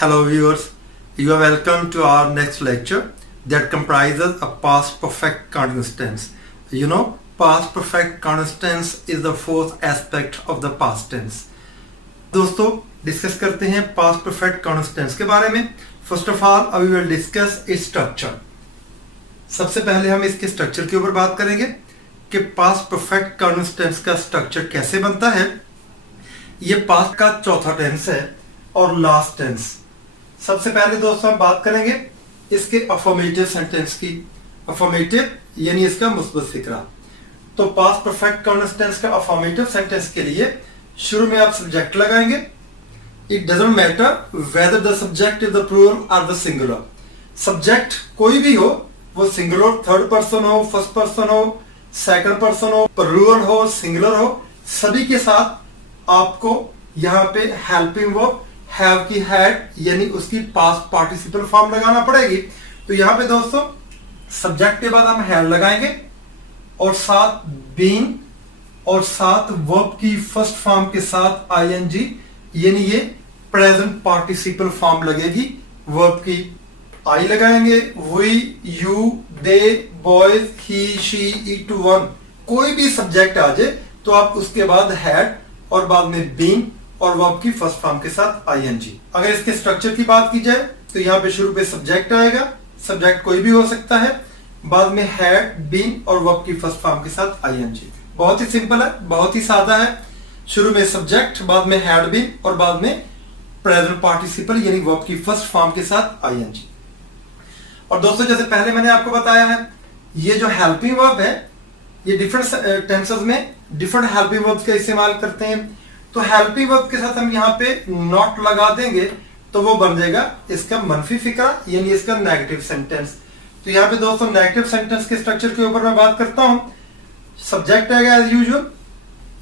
Hello viewers, you are welcome to our next lecture that comprises a past perfect continuous tense. You know, past perfect continuous tense is the fourth aspect of the past tense. दोस्तों discuss करते हैं past perfect continuous tense के बारे में. First of all we will discuss its structure. सबसे पहले हम इसके स्ट्रक्चर के ऊपर बात करेंगे कि पास्ट परफेक्ट continuous tense का स्ट्रक्चर कैसे बनता है. ये पास्ट का चौथा टेंस है और लास्ट टेंस. सबसे पहले दोस्तों हम बात करेंगे इसके अफर्मेटिव सेंटेंस की. अफर्मेटिव यानी इसका मुस्बत फिक्रा. तो पास्ट परफेक्ट continuous tense का अफर्मेटिव सेंटेंस के लिए शुरू में आप सब्जेक्ट लगाएंगे. It doesn't matter whether the subject is the plural और द सिंगुलर. सब्जेक्ट कोई भी हो, वो सिंगुलर थर्ड पर्सन हो, फर्स्ट पर्सन हो, सेकंड पर्सन हो, प्लूरल हो, सिंगुलर हो, सभी के साथ आपको यहाँ पे हेल्पिंग वर्ब हैव की हैड यानी उसकी पास्ट पार्टिसिपल फॉर्म लगाना पड़ेगी. तो यहाँ पे दोस्तों सब्जेक्ट के बाद हम हैड लगाएंगे और साथ बीन और साथ वर्ब की फर्स्ट फॉर्म के साथ आईएनजी यानी ये प्रेजेंट पार्टिसिपल फॉर्म लगेगी. वर्ब की आई लगाएंगे. We, you, they, boys, he, she, it, one. कोई भी सब्जेक्ट आ जाए तो आप उसके बाद हैड और बाद में बीन और वर्ब की फर्स्ट फॉर्म के साथ आईएनजी. अगर इसके स्ट्रक्चर की बात की जाए तो यहाँ पे शुरू पे सब्जेक्ट आएगा. सब्जेक्ट कोई भी हो सकता है. बाद में हैड, बीन और वर्ब की फर्स्ट फॉर्म के साथ आईएनजी. बहुत ही सिंपल है, बहुत ही सादा है. शुरू में सब्जेक्ट, बाद में हैड बीन और बाद में प्रेजेंट पार्टिसिपल यानी वर्ब की फर्स्ट फॉर्म के साथ आईएनजी. और दोस्तों जैसे पहले मैंने आपको बताया है, ये जो हेल्पिंग वर्ब है ये डिफरेंट टेंसेस में डिफरेंट हेल्पिंग वर्ब्स का इस्तेमाल करते हैं. तो हेल्पिंग वर्ब के साथ हम यहाँ पे नॉट लगा देंगे तो वो बन जाएगा इसका मनफी फिक्रा यानी इसका नेगेटिव सेंटेंस. तो यहाँ पे दोस्तों नेगेटिव सेंटेंस के स्ट्रक्चर के ऊपर मैं बात करता हूं. सब्जेक्ट आएगा एज यूजुअल.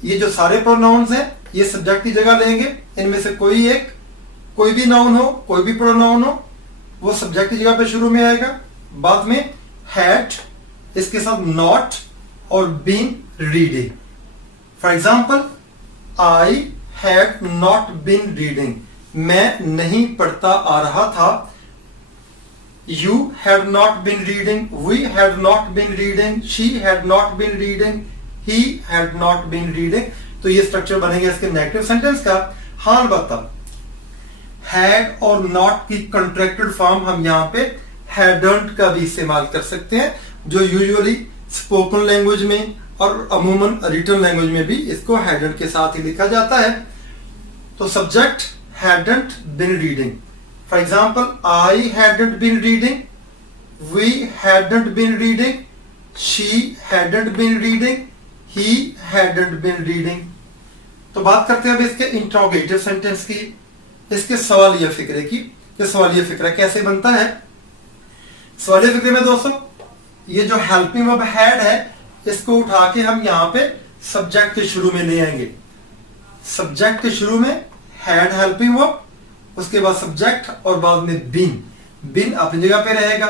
ये जो सारे प्रोनाउंस हैं ये सब्जेक्ट की जगह लेंगे. इनमें से कोई एक, कोई भी नाउन हो, कोई भी प्रोनाउन हो, वो सब्जेक्ट की जगह पे शुरू में आएगा. बाद में हैड, इसके साथ नॉट और been reading. For example I had not been reading. मैं नहीं पढ़ता आ रहा था. You had not been reading. We had not been reading. She had not been reading. He had not been reading. तो ये स्ट्रक्चर बनेगा इसके नेगेटिव सेंटेंस का. हाँ अलबत्ता हैड और नॉट की कंट्रैक्टेड फॉर्म हम यहाँ पे हैडंट का भी इस्तेमाल कर सकते हैं, जो यूजुअली स्पोकन लैंग्वेज में और अमूमन रिटन लैंग्वेज में भी इसको हैडंट के साथ ही लिखा जाता है. तो subject hadn't been reading. For example, I hadn't been reading. We hadn't been reading. She hadn't been reading. He hadn't been reading. तो बात करते हैं अब इसके इंट्रोगेटिव सेंटेंस की, इसके सवालिया फिक्रे की. ये सवालिया फिक्रा कैसे बनता है? सवालिया फिक्रे में दोस्तों ये जो हेल्पिंग वर्ब हैड है इसको उठा के हम यहाँ पे सब्जेक्ट के शुरू में ले आएंगे. सब्जेक्ट के शुरू में हैड हेल्पिंग वर्ब, उसके बाद सब्जेक्ट और बाद में बीन. बीन अपनी जगह पे रहेगा.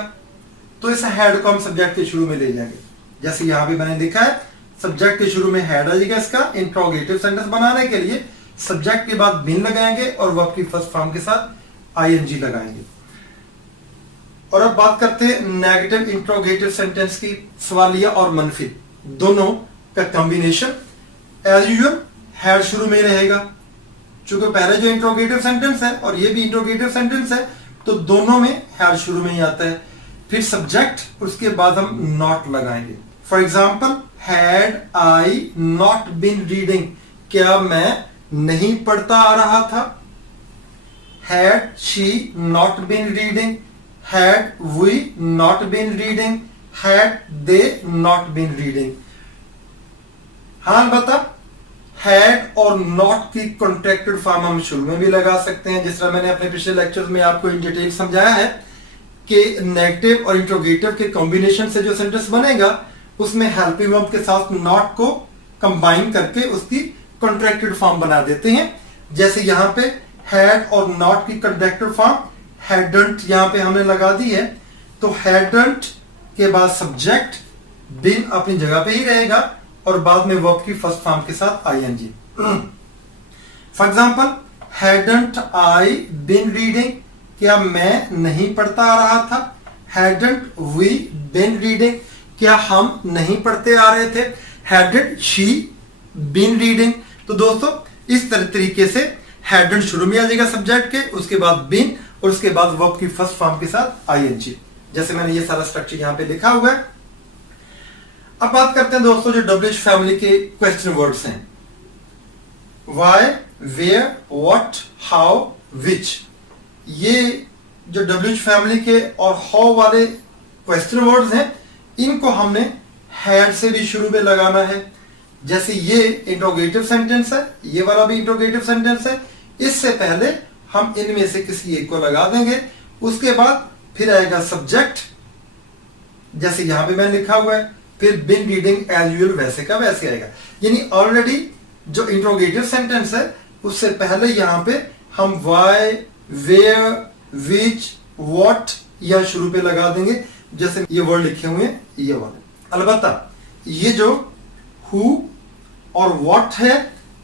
तो इस हैड को हम सब्जेक्ट के शुरू में ले जाएंगे. जैसे यहां पे मैंने लिखा है सब्जेक्ट के शुरू में हैड आ जाएगा. इसका इंट्रोगेटिव सेंटेंस बनाने के लिए सब्जेक्ट के बाद बीन लगाएंगे और वर्ब की फर्स्ट फॉर्म के साथ आईएनजी लगाएंगे. और अब बात करते हैं नेगेटिव इंट्रोगेटिव सेंटेंस की. सवालिया और मनफी दोनों का कॉम्बिनेशन. एज यूजुअल हैड शुरू में रहेगा. चूंकि पहले जो इंट्रोगेटिव सेंटेंस है और ये भी इंट्रोगेटिव सेंटेंस है तो दोनों में हैड शुरू में ही आता है. फिर सब्जेक्ट, उसके बाद हम नॉट लगाएंगे. For example had I not been reading. क्या मैं नहीं पढ़ता आ रहा था. Had she not been reading. Had we not been reading. Had they not been reading. हाँ बता हैड और नॉट की कॉन्ट्रैक्टेड फॉर्म हम शुरू में भी लगा सकते हैं. जिस तरह मैंने अपने पिछले लेक्चर्स में आपको इन डिटेल समझाया है कि नेगेटिव और इंट्रोगेटिव के कॉम्बिनेशन से जो सेंटेंस बनेगा उसमें हेल्पिंग वर्ब के साथ नॉट को कंबाइन करके उसकी कॉन्ट्रैक्टेड फॉर्म बना देते हैं. जैसे यहाँ पे हैड और नॉट की कॉन्ट्रैक्टेड फॉर्म हैडंट यहाँ पे हमने लगा दी है. तो हैडंट के बाद सब्जेक्ट बीन अपनी जगह पे ही रहेगा और बाद में वर्ब की फर्स्ट फॉर्म के साथ ING. For example hadn't I been reading? क्या मैं नहीं पढ़ता आ रहा था? Hadn't we been reading? क्या हम नहीं पढ़ते आ रहे थे? Hadn't she been reading? तो दोस्तों इस तरीके से hadn't शुरू में आ जाएगा सब्जेक्ट के, उसके बाद been और उसके बाद वर्ब की फर्स्ट फॉर्म के साथ ing, जैसे मैंने ये सारा स्ट्रक्चर यहाँ पे लिखा हुआ है। अब बात करते हैं दोस्तों जो WH फैमिली के क्वेश्चन वर्ड्स हैं। Why, where, what, how, which, ये जो WH फैमिली के और हाउ वाले क्वेश्चन वर्ड्स हैं, इनको हमने हैड से भी शुरू में लगाना है। जैसे ये इंट्रोगेटिव सेंटेंस है, ये वाला भी इंट्रोगेटिव सेंटेंस है, इससे पहले हम इनमें से किसी एक को लगा देंगे, उसके बाद फिर आएगा सब्जेक्ट, जैसे यहां पे मैंने लिखा हुआ है, फिर बिन रीडिंग एज यूजुअल वैसे का वैसे आएगा। यानी ऑलरेडी जो इंट्रोगेटिव सेंटेंस है उससे पहले यहां पे हम वाई, वेयर, विच, व्हाट या शुरू पे लगा देंगे, जैसे ये वर्ड लिखे हुए हैं ये वाले। अलबत्ता ये जो हु और व्हाट है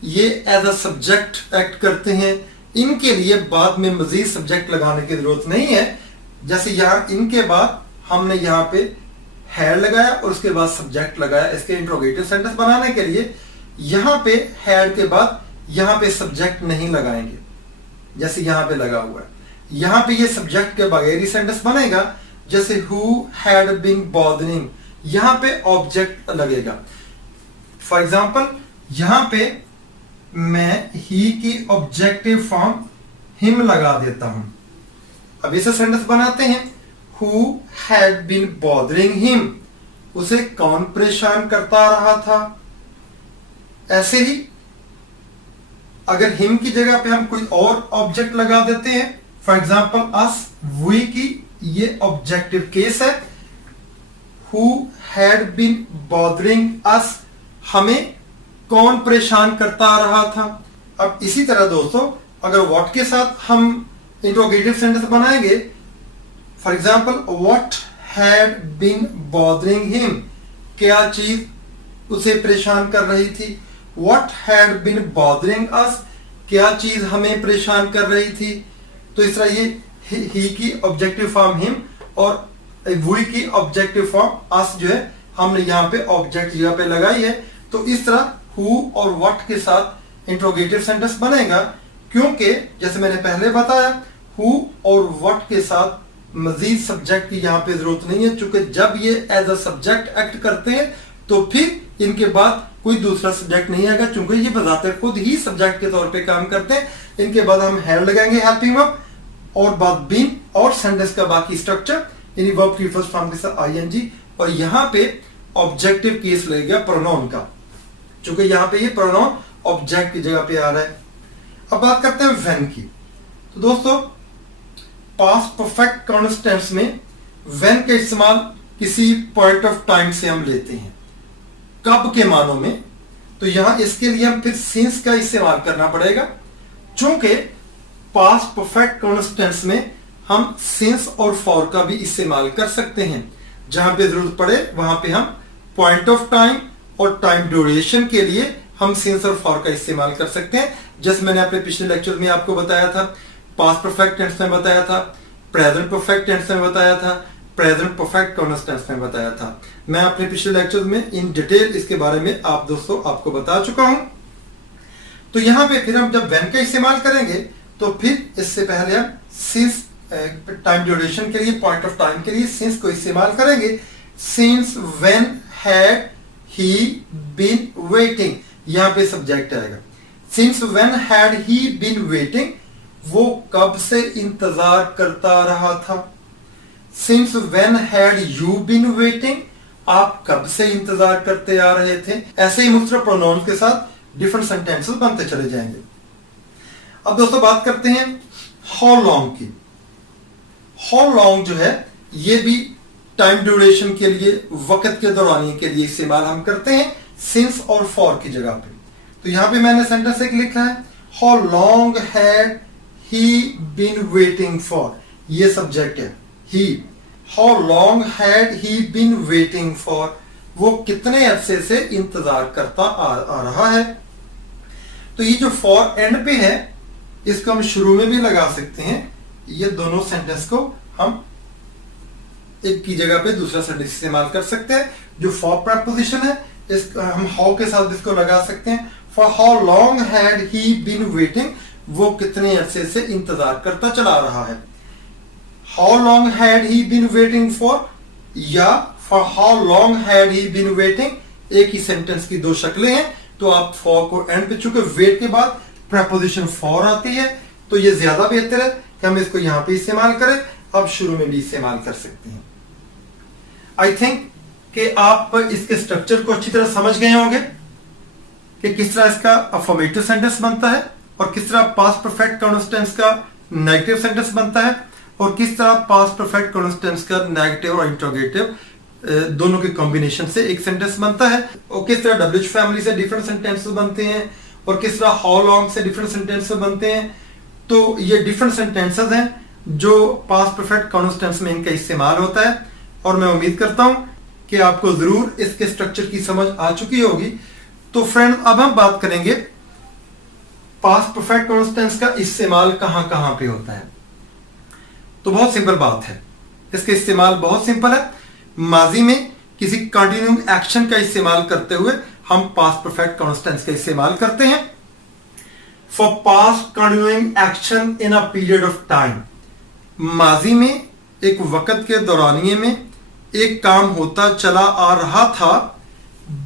ये एज अ सब्जेक्ट एक्ट करते हैं, इनके लिए बाद में मजीद सब्जेक्ट लगाने की जरूरत नहीं है। जैसे यहाँ इनके बाद हमने यहाँ पे हैड लगाया और उसके बाद सब्जेक्ट लगाया, इसके इंट्रोगेटिव सेंटेंस बनाने के लिए यहाँ पे हैड के बाद यहाँ पे सब्जेक्ट नहीं लगाएंगे, जैसे यहाँ पे लगा हुआ है। यहाँ पे ये सब्जेक्ट के बगैर ही सेंटेंस बनेगा, जैसे हु हैड बीन बॉदरिंग, यहाँ पे ऑब्जेक्ट लगेगा। फॉर एग्जाम्पल यहाँ पे मैं ही की ऑब्जेक्टिव फॉर्म हिम लगा देता हूं। अब इसे सेंटेंस बनाते हैं, who had been bothering him, उसे कौन परेशान करता रहा था। ऐसे ही अगर हिम की जगह पे हम कोई और ऑब्जेक्ट लगा देते हैं, फॉर एग्जाम्पल अस, वी की ये ऑब्जेक्टिव केस है, हु हैड बीन बॉदरिंग अस, हमें कौन परेशान करता रहा था। अब इसी तरह दोस्तों अगर व्हाट के साथ हम इंट्रोगेटिव सेंटेंस बनाएंगे, for example what had been bothering him, क्या चीज उसे परेशान कर रही थी। What had been bothering us, क्या चीज हमें परेशान कर रही थी। तो इस तरह ये ही की ऑब्जेक्टिव फॉर्म हिम और वी की ऑब्जेक्टिव फॉर्म अस जो है हमने यहाँ पे ऑब्जेक्ट जगह पे लगाई है। तो इस तरह हु और व्हाट के साथ इंट्रोगेटिव सेंटेंस बनेगा, क्योंकि जैसे मैंने पहले बताया हु और व्हाट के साथ मजीद सब्जेक्ट की यहाँ पे जरूरत नहीं है, चूंकि जब ये एज अ सब्जेक्ट एक्ट करते हैं तो फिर इनके बाद कोई दूसरा सब्जेक्ट नहीं आएगा, चूंकि ये बजाते खुद ही सब्जेक्ट के तौर पे काम करते हैं। इनके बाद हम हैड लगाएंगे हेल्पिंग वर्ब और बाद बीन और सेंटेंस का बाकी स्ट्रक्चर यानी वर्ब की फर्स्ट फॉर्म के साथ आईएनजी, और यहाँ पे ऑब्जेक्टिव केस लगेगा प्रोनाउन का, चूंकि यहाँ पे ये प्रोनाउन ऑब्जेक्ट की जगह पे आ रहा है। अब बात करते हैं व्हेन की। तो दोस्तों पास्ट परफेक्ट कॉन्टिन्यूअस टेंस में व्हेन का इस्तेमाल किसी पॉइंट ऑफ टाइम से हम लेते हैं, कब के मानों में। तो यहां इसके लिए हम फिर सिंस का इस्तेमाल करना पड़ेगा, चूंकि पास्ट परफेक्ट कॉन्टिन्यूअस टेंस में हम सिंस और फॉर का भी इस्तेमाल कर सकते हैं। जहां पे जरूरत पड़े वहां पे हम पॉइंट ऑफ टाइम और टाइम ड्यूरेशन के लिए हम सिंस और फॉर का इस्तेमाल कर सकते हैं। जैसे मैंने अपने पिछले लेक्चर में आपको बताया था, पास्ट परफेक्ट टेंस में बताया था, प्रेजेंट परफेक्ट टेंस में बताया था, प्रेजेंट परफेक्ट कॉन्टिन्यूअस टेंस में बताया था। मैं अपने पिछले लेक्चर में इन डिटेल इसके बारे में आपको बता चुका हूं। तो यहां पे फिर हम जब व्हेन का इस्तेमाल करेंगे तो फिर इससे पहले हम सिंस टाइम ड्यूरेशन के लिए, पॉइंट ऑफ टाइम के लिए सिंस को इस्तेमाल करेंगे। Since when had he been waiting, यहां पे सब्जेक्ट आएगा। Since when had he been waiting, वो कब से इंतजार करता रहा था। Since when had you been waiting, आप कब से इंतजार करते आ रहे थे। ऐसे ही मुख्तलिफ प्रोनाउंस के साथ डिफरेंट सेंटेंसेस बनते चले जाएंगे। अब दोस्तों बात करते हैं हाउ लॉन्ग की। हाउ लॉन्ग जो है ये भी टाइम ड्यूरेशन के लिए, वक्त के दौरानिए के लिए इस्तेमाल हम करते हैं सिंस और फॉर की जगह पे। तो यहां पे मैंने सेंटेंस एक लिखा है, how long had he been waiting for, ये सब्जेक्ट है ही। How long had he been waiting for, वो कितने अरसे से इंतजार करता आ रहा है। तो ये जो फॉर एंड पे है इसको हम शुरू में भी लगा सकते हैं, ये दोनों सेंटेंस को हम एक की जगह पे दूसरा सेंटेंस इस्तेमाल कर सकते हैं। जो फॉर प्रपोजिशन है इस हम हाउ के साथ इसको लगा सकते हैं। For how long had he been waiting, वो कितने अरसे से इंतजार करता चला रहा है। How long had he been waiting for, या for how long had he been waiting, एक ही सेंटेंस की दो शक्लें हैं। तो आप फॉर को एंड पे, चूंकि वेट के बाद प्रपोजिशन फॉर आती है तो ये ज्यादा बेहतर है कि हम इसको यहां पे इस्तेमाल करें। अब शुरू में भी इस्तेमाल कर सकते हैं। आई थिंक कि आप इसके स्ट्रक्चर को अच्छी तरह समझ गए होंगे कि किस तरह इसका अफर्मेटिव सेंटेंस बनता है और किस तरह पास्ट परफेक्ट कॉन्स्टेंस का नेगेटिव सेंटेंस बनता है और किस तरह पास्ट परफेक्ट कॉन्स्टेंस का नेगेटिव और इंट्रोगेटिव दोनों के कॉम्बिनेशन से एक सेंटेंस बनता है, और किस तरह डब्ल्यूएच फैमिली से डिफरेंट सेंटेंसेस बनते हैं और किस तरह हाउ लॉन्ग से डिफरेंट सेंटेंसेस बनते हैं। तो ये डिफरेंट सेंटेंसेस हैं जो पास्ट परफेक्ट कॉन्स्टेंस में इनका इस्तेमाल होता है, और मैं उम्मीद करता हूं कि आपको जरूर इसके स्ट्रक्चर की समझ आ चुकी होगी। तो फ्रेंड, अब हम बात करेंगे पास्ट परफेक्ट कॉन्स्टेंस का इस्तेमाल कहां कहां पे होता है। तो बहुत सिंपल बात है, इसका इस्तेमाल बहुत सिंपल है। माजी में किसी कंटिन्यूइंग एक्शन का इस्तेमाल करते हुए हम पास्ट परफेक्ट कॉन्स्टेंस का इस्तेमाल करते हैं। For past continuing action in a period of time, माजी में एक वक्त के दौरानिए में एक काम होता चला आ रहा था।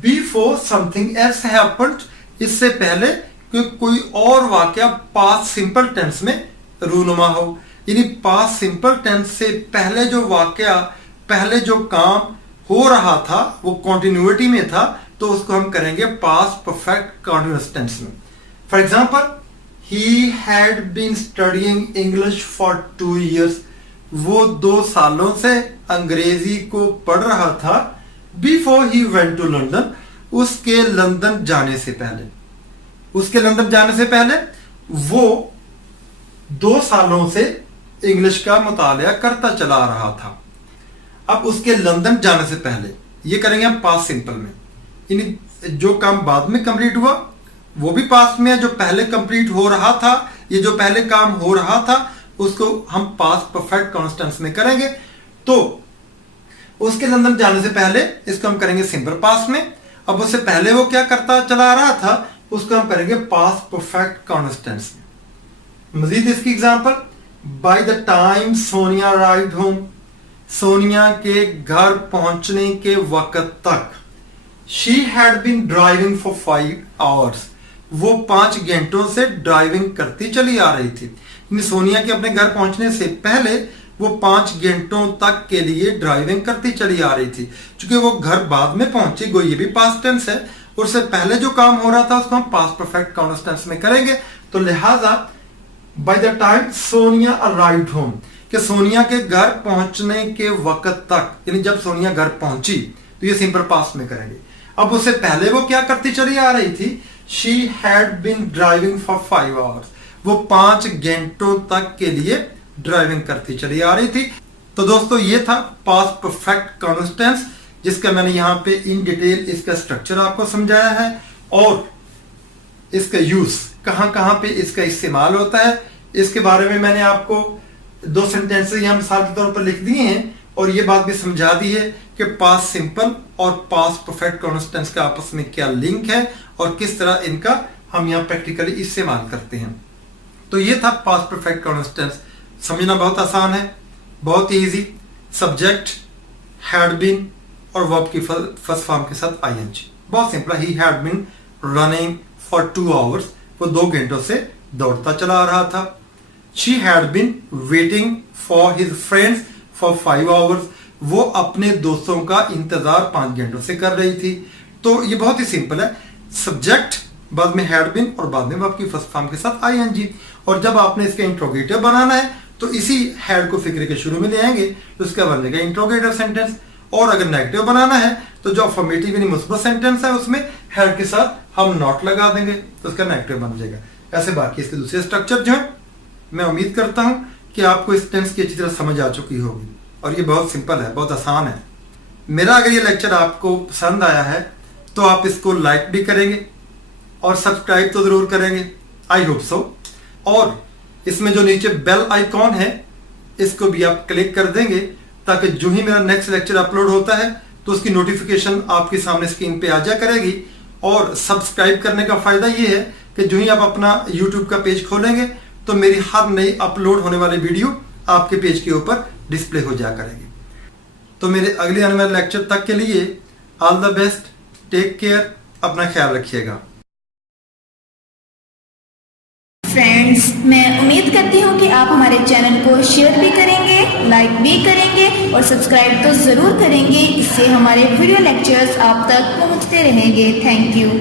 बिफोर समथिंग एल्स हैपेंड, इससे पहले कि कोई और वाकया पास्ट सिंपल टेंस में रूनुमा हो। यानी पास्ट सिंपल टेंस से पहले जो वाकया, पहले जो काम हो रहा था वो कॉन्टिन्यूटी में था, तो उसको हम करेंगे पास्ट परफेक्ट कंटीन्यूअस टेंस में। For example, he had been studying English for 2 years, वो 2 सालों से अंग्रेजी को पढ़ रहा था। Before he went to London, उसके लंदन जाने से पहले, उसके लंदन जाने से पहले वो 2 सालों से इंग्लिश का मुतालिया करता चला रहा था। अब उसके लंदन जाने से पहले ये करेंगे हम पास्ट सिंपल में, यानी जो काम बाद में कंप्लीट हुआ वो भी पास्ट में है, जो पहले कंप्लीट हो रहा था, ये जो पहले काम हो रहा था उसको हम पास्ट परफेक्ट कॉन्स्टेंस में करेंगे। तो उसके लंदन जाने से पहले इसको हम करेंगे सिंपल पास्ट में। अब उससे पहले वो क्या करता चला रहा था उसको हम करेंगे पास्ट परफेक्ट कॉन्स्टेंस में। मजीद इसकी example, by the time Sonia arrived home, Sonia के घर पहुंचने के वक्त तक, she had been driving for 5 hours, वो 5 घंटों से ड्राइविंग करती चली आ रही थी। सोनिया के अपने घर पहुंचने से पहले वो 5 घंटों तक के लिए ड्राइविंग करती चली आ रही थी। क्योंकि वो घर बाद में पहुंची, गो ये भी पास्ट टेंस है, और उससे पहले जो काम हो रहा था उसको हम पास्ट परफेक्ट कॉन्स्टेंस में करेंगे। तो लिहाजा bye the time Sonia arrived home, कि सोनिया के घर पहुंचने के वक्त तक, यानी जब सोनिया घर पहुंची, तो ये सिंपल पास्ट में करेंगे। अब उससे पहले वो क्या करती चली आ रही थी, she had been driving for 5 hours, वो 5 घंटों तक के लिए ड्राइविंग करती चली आ रही थी। तो दोस्तों ये था पास्ट परफेक्ट कॉन्स्टेंस, जिसका मैंने यहाँ पे इन डिटेल इसका स्ट्रक्चर आपको समझाया है और इसका यूज कहां कहां पे इसका इस्तेमाल होता है, इसके बारे में मैंने आपको 2 सेंटेंसेस यहाँ मिसाल के तौर पर लिख दिए हैं, और ये बात भी समझा दी है कि पास्ट सिंपल और पास्ट परफेक्ट कॉन्स्टेंस का आपस में क्या लिंक है और किस तरह इनका हम यहाँ प्रैक्टिकली इस्तेमाल करते हैं। तो ये था पास्ट परफेक्ट कॉन्स्टेंस। समझना बहुत आसान है, बहुत इजी। सब्जेक्ट हैड बीन और वर्ब की फर्स्ट फॉर्म के साथ आईएनजी, बहुत simple. He had been running for 2 hours, वो 2 घंटों से दौड़ता चला आ रहा था। She had been waiting for his friends for 5 hours, वो अपने दोस्तों का इंतजार 5 घंटों से कर रही थी। तो ये बहुत ही सिंपल है, सब्जेक्ट बाद में हैड बीन और बाद में वर्ब की फर्स्ट फॉर्म के साथ आईएनजी। और जब आपने इसका इंट्रोगेटिव बनाना है तो इसी हैड को फिक्र के शुरू में ले आएंगे, तो इसका बनेगा इंट्रोगेटिव सेंटेंस। और अगर नेगेटिव बनाना है तो जो अफर्मेटिव यानी मुस्बत सेंटेंस है उसमें हैड के साथ हम नॉट लगा देंगे, तो उसका नेगेटिव बन जाएगा। ऐसे बाकी इसके दूसरे स्ट्रक्चर जो है, मैं उम्मीद करता हूं कि आपको इस टेंस की अच्छी तरह समझ आ चुकी होगी, और ये बहुत सिंपल है, बहुत आसान है। मेरा अगर ये लेक्चर आपको पसंद आया है तो आप इसको लाइक भी करेंगे और सब्सक्राइब तो जरूर करेंगे, आई होप सो। और इसमें जो नीचे बेल आइकॉन है इसको भी आप क्लिक कर देंगे ताकि जो ही मेरा नेक्स्ट लेक्चर अपलोड होता है तो उसकी नोटिफिकेशन आपके सामने स्क्रीन पे आ जा करेगी। और सब्सक्राइब करने का फायदा ये है कि जो ही आप अपना यूट्यूब का पेज खोलेंगे तो मेरी हर नई अपलोड होने वाली वीडियो आपके पेज के ऊपर डिस्प्ले हो जा करेगी। तो मेरे अगले आने वाले लेक्चर तक के लिए all the best, take care, अपना ख्याल रखिएगा। फ्रेंड्स, मैं उम्मीद करती हूँ कि आप हमारे चैनल को शेयर भी करेंगे, लाइक भी करेंगे और सब्सक्राइब तो ज़रूर करेंगे। इससे हमारे वीडियो लेक्चर्स आप तक पहुँचते रहेंगे। Thank you.